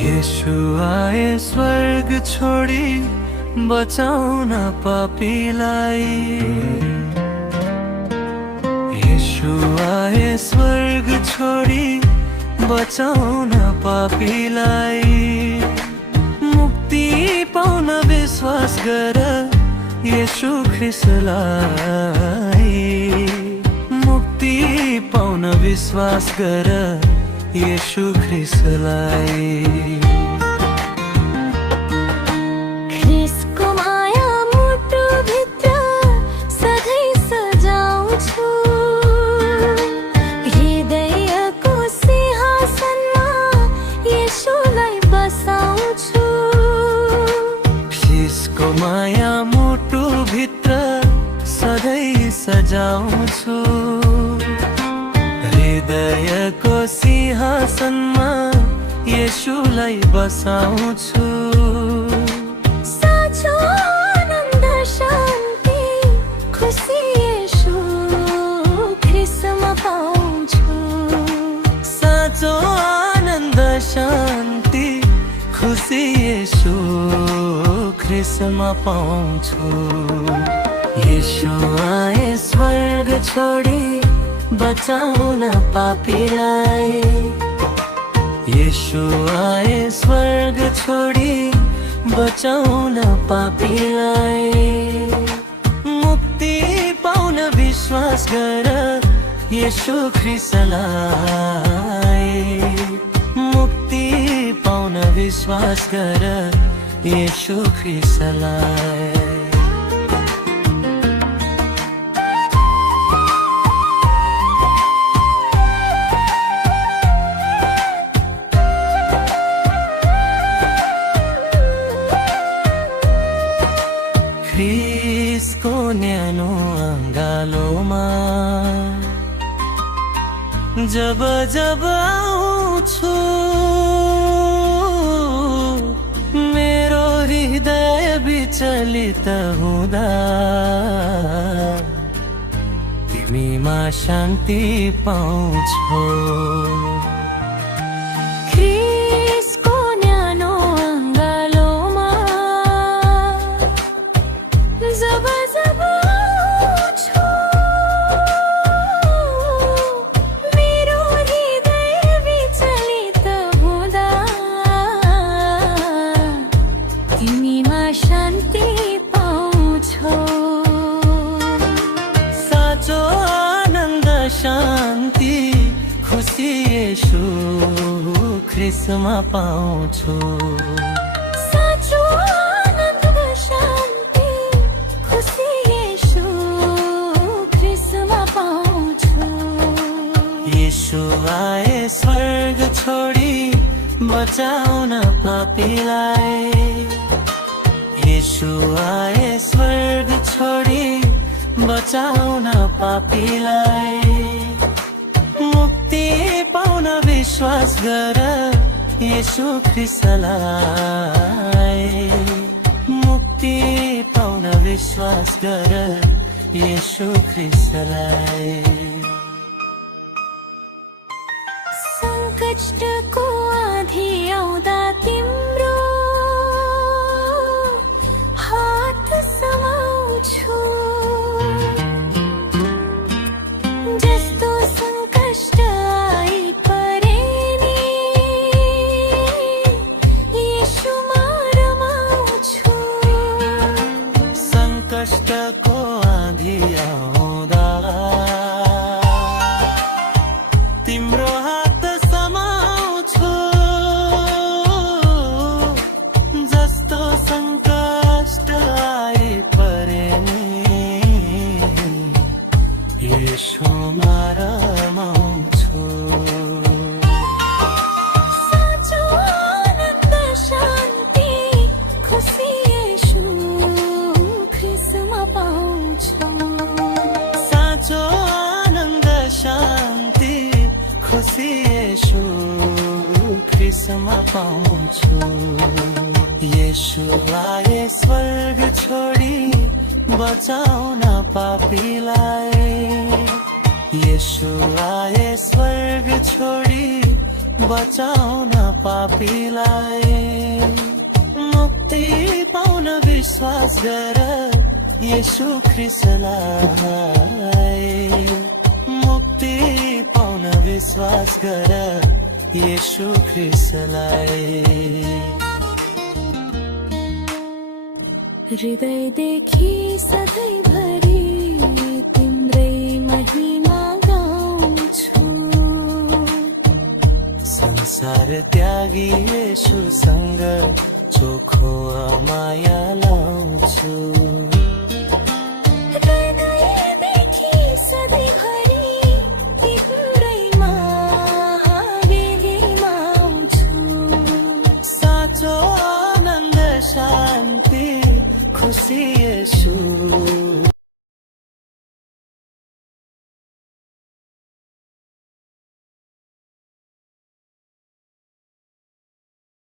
यीशु आए स्वर्ग छोडी बचाउन पापीलाई। यीशु आए स्वर्ग छोडी बचाउन पापीलाई। मुक्ति पाउन विश्वास गर यीशु ख्रिस्टलाई। मुक्ति पाउन विश्वास गर यीशु ख्रिस्टलाई। ख्रिस्टको माया मुटुभित्र सधैँ सजाउँछु। हृदयको सिंहासनमा यीशुलाई बसाउँछु। ख्रिस्टको माया मुटुभित्र सधैँ सजाउँछु। हृदयको सिंहासनमा यीशुलाई बसाउँछु। साँचो आनन्द शान्ति खुसी यीशु ख्रिस्टमा पाउँछु। साँचो आनन्द शान्ति खुसी यीशु ख्रिस्टमा पाउँछु। यीशु आए स्वर्ग छोडी बचाउन पापीलाई। यीशु आए स्वर्ग छोडी बचाउन पापीलाई। मुक्ति पाउन विश्वास गर यीशु ख्रिस्टलाई। मुक्ति पाउन विश्वास गर यीशु ख्रिस्टलाई। ख्रिस्टको न्यानो अङ्गालोमा जब जब आउँछु, मेरो हृदय विचलित हुँदा तिमीमा शान्ति पाउँछौ। ख्रिस्टको न्यानो अङ्गालोमा जब जब आउँछु, मेरो हृदय विचलित हुँदा तिमीमा शान्ति पाउँछौ। साँचो आनन्द शान्ति खुसी यीशु ख्रिस्टमा पाउँछु। साँचो आनन्द शान्ति खुसी यीशु ख्रिस्टमा पाउँछु। यीशु आए स्वर्ग छोडी बचाउन पापीलाई। यीशु आए स्वर्ग छोडी बचाउन पापीलाई। मुक्ति पाउन विश्वास गर यीशु ख्रिस्टलाई। मुक्ति पाउन विश्वास गर यीशु ख्रिस्टलाई। सङ्कटको आँधी आउँदा तिम्रो हात समाउँछु। जस्तो सङ्कट आई परे नि यीशुमा रमाउँछु। सङ्कटको आँधी आउँदा तिम्रो हात समाउँछु। जस्तो सङ्कट आई परे नि यीशुमा रमाउँछु। साँचो आनन्द शान्ति खुसी यीशु ख्रिस्टमा पाउँछु। साँचो आनन्द शान्ति खुसी यीशु ख्रिस्टमा पाउँछु। यीशु आए स्वर्ग छोडी बचाउन पापीलाई। यीशु आए स्वर्ग छोडी बचाउन पापीलाई मुक्ति पाउन विश्वास गर येशू ख्रिस्टलाई मुक्ति पाउन विश्वास गर येशू ख्रिस्टलाई हृदयदेखि सधैँभरि तिम्रै महिमा गाउँछु संसार त्यागी येशूसँग चोखो माया लाउँछु हृदयदेखि सधैँभरि तिम्रैमा बिलिमाउँछु साँचो आनन्द शान्ति खुसी येशू